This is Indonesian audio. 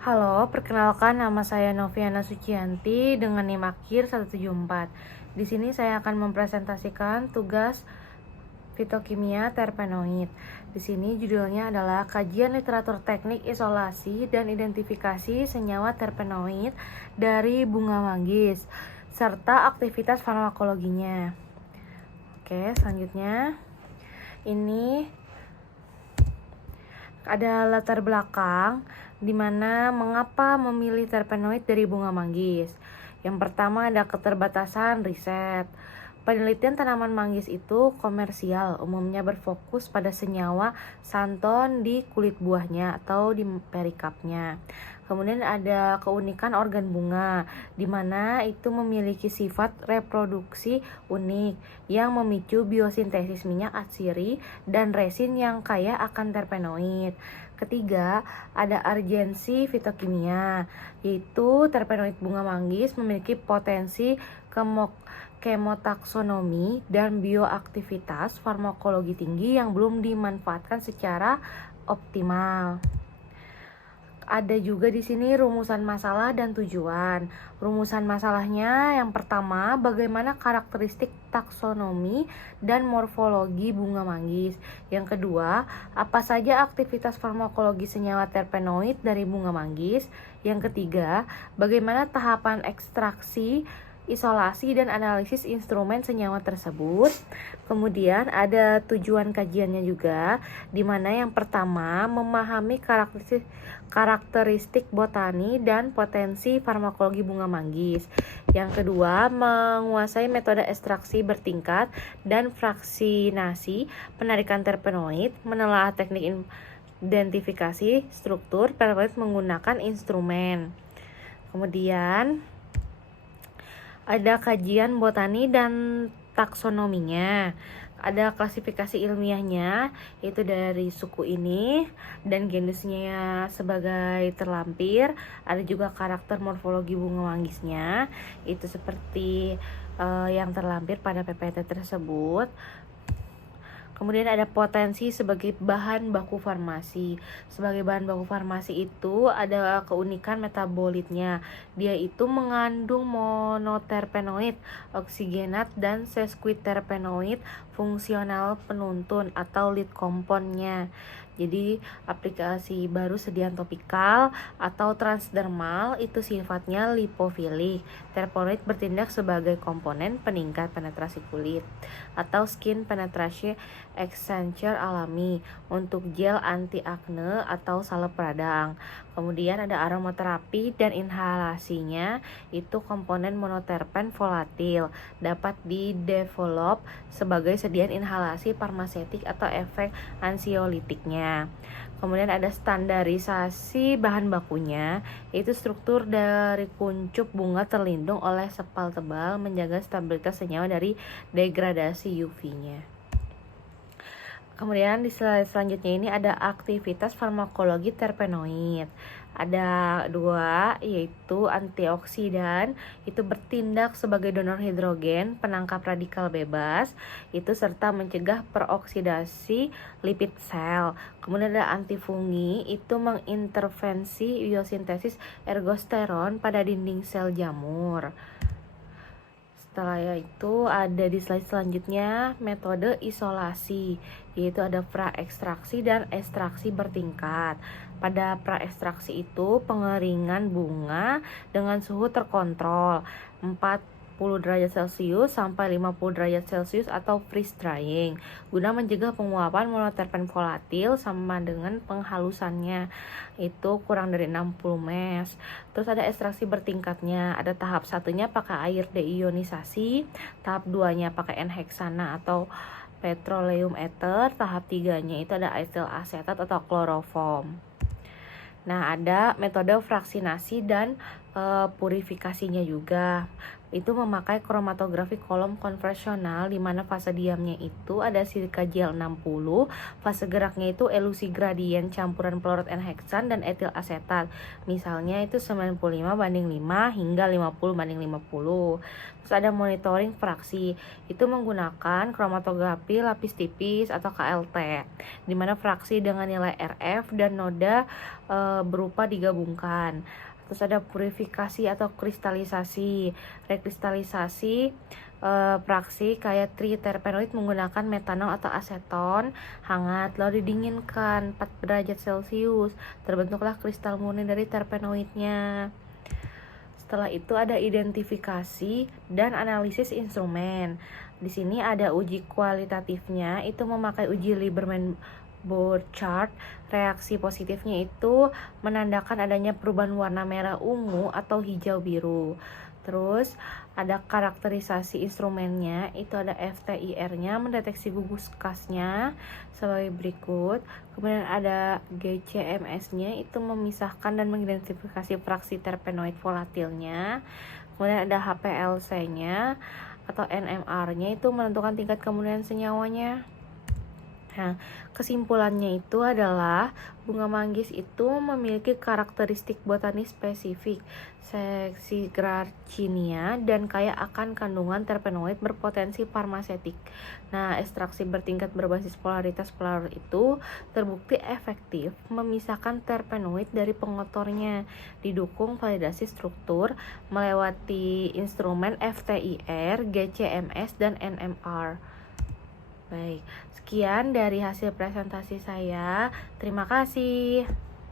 Halo, perkenalkan nama saya Noviana Sucianti dengan NIM akhir 174. Di sini saya akan mempresentasikan tugas fitokimia terpenoid. Di sini judulnya adalah kajian literatur teknik isolasi dan identifikasi senyawa terpenoid dari bunga manggis serta aktivitas farmakologinya. Oke, selanjutnya ini ada latar belakang di mana mengapa memilih terpenoid dari bunga manggis. Yang pertama ada keterbatasan riset. Penelitian tanaman manggis itu komersial, umumnya berfokus pada senyawa santon di kulit buahnya atau di perikapnya. Kemudian ada keunikan organ bunga, di mana itu memiliki sifat reproduksi unik yang memicu biosintesis minyak atsiri dan resin yang kaya akan terpenoid. Ketiga, ada urgensi fitokimia, yaitu terpenoid bunga manggis memiliki potensi kemotaksonomi dan bioaktivitas farmakologi tinggi yang belum dimanfaatkan secara optimal. Ada juga di sini rumusan masalah dan tujuan. Rumusan masalahnya yang pertama, bagaimana karakteristik taksonomi dan morfologi bunga manggis. Yang kedua, apa saja aktivitas farmakologi senyawa terpenoid dari bunga manggis. Yang ketiga, bagaimana tahapan ekstraksi, isolasi dan analisis instrumen senyawa tersebut. Kemudian ada tujuan kajiannya juga, di mana yang pertama memahami karakteristik botani dan potensi farmakologi bunga manggis. Yang kedua, menguasai metode ekstraksi bertingkat dan fraksinasi penarikan terpenoid, menelaah teknik identifikasi struktur terpenoid menggunakan instrumen. Kemudian ada kajian botani dan taksonominya. Ada klasifikasi ilmiahnya, itu dari suku ini dan genusnya sebagai terlampir. Ada juga karakter morfologi bunga manggisnya, itu seperti yang terlampir pada PPT tersebut. Kemudian ada potensi sebagai bahan baku farmasi. Sebagai bahan baku farmasi itu ada keunikan metabolitnya. Dia itu mengandung monoterpenoid, oksigenat, dan sesquiterpenoid fungsional penuntun atau lead compoundnya. Jadi aplikasi baru sediaan topikal atau transdermal itu sifatnya lipofilik. Terpenoid bertindak sebagai komponen peningkat penetrasi kulit atau skin penetration exchanger alami untuk gel anti akne atau salep radang. Kemudian ada aromaterapi dan inhalasinya, itu komponen monoterpen volatil dapat di-develop sebagai sediaan inhalasi farmasetik atau efek ansiolitiknya. Kemudian ada standarisasi bahan bakunya, yaitu struktur dari kuncup bunga terlindung oleh sepal tebal menjaga stabilitas senyawa dari degradasi UV-nya. Kemudian di slide selanjutnya ini ada aktivitas farmakologi terpenoid. Ada dua, yaitu antioksidan, itu bertindak sebagai donor hidrogen, penangkap radikal bebas, itu serta mencegah peroksidasi lipid sel. Kemudian ada antifungi, itu mengintervensi biosintesis ergosteron pada dinding sel jamur. Setelah itu ada di slide selanjutnya metode isolasi, yaitu ada praekstraksi dan ekstraksi bertingkat. Pada praekstraksi itu pengeringan bunga dengan suhu terkontrol 40 derajat Celcius sampai 50 derajat Celcius atau freeze drying guna mencegah penguapan monoterpen volatil sama dengan penghalusannya itu kurang dari 60 mες. Terus ada ekstraksi bertingkatnya. Ada tahap satunya pakai air deionisasi, tahap 2-nya pakai N-heksana atau petroleum ether, tahap 3-nya itu ada etil asetat atau kloroform. Nah, ada metode fraksinasi dan purifikasinya juga. Itu memakai kromatografi kolom konvensional di mana fase diamnya itu ada silika gel 60, fase geraknya itu elusi gradien campuran fluoride enheksan dan etil asetat. Misalnya itu 95:5 hingga 50:50. Terus ada monitoring fraksi. Itu menggunakan kromatografi lapis tipis atau KLT di mana fraksi dengan nilai RF dan noda berupa digabungkan. Terus ada purifikasi atau kristalisasi. Rekristalisasi fraksi kayak triterpenoid menggunakan metanol atau aseton hangat lalu didinginkan 4 derajat Celcius. Terbentuklah kristal murni dari terpenoidnya. Setelah itu ada identifikasi dan analisis instrumen. Di sini ada uji kualitatifnya, itu memakai uji Lieberman Board chart. Reaksi positifnya itu menandakan adanya perubahan warna merah ungu atau hijau biru. Terus ada karakterisasi instrumennya, itu ada FTIR-nya mendeteksi gugus gasnya sebagai berikut. Kemudian ada GCMS-nya, itu memisahkan dan mengidentifikasi fraksi terpenoid volatilnya. Kemudian ada HPLC-nya atau NMR-nya, itu menentukan tingkat kemurnian senyawanya. Nah, kesimpulannya itu adalah bunga manggis itu memiliki karakteristik botanis spesifik, seksi Grarcinia, dan kaya akan kandungan terpenoid berpotensi farmasetik. Nah, ekstraksi bertingkat berbasis polaritas polar itu terbukti efektif memisahkan terpenoid dari pengotornya, didukung validasi struktur melewati instrumen FTIR, GCMS, dan NMR. Baik, sekian dari hasil presentasi saya. Terima kasih.